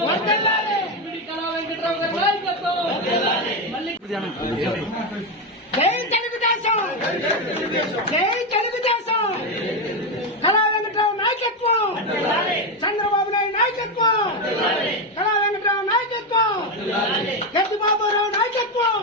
కళా వెంకట్రావు గారి నాయకత్వం. జై తెలుగుదేశం, జై తెలుగుదేశం. కళా వెంకట్రావు నాయకత్వం, చంద్రబాబు నాయుడు నాయకత్వం, కళా వెంకట్రావు నాయకత్వం, గట్టి బాబురావు నాయకత్వం.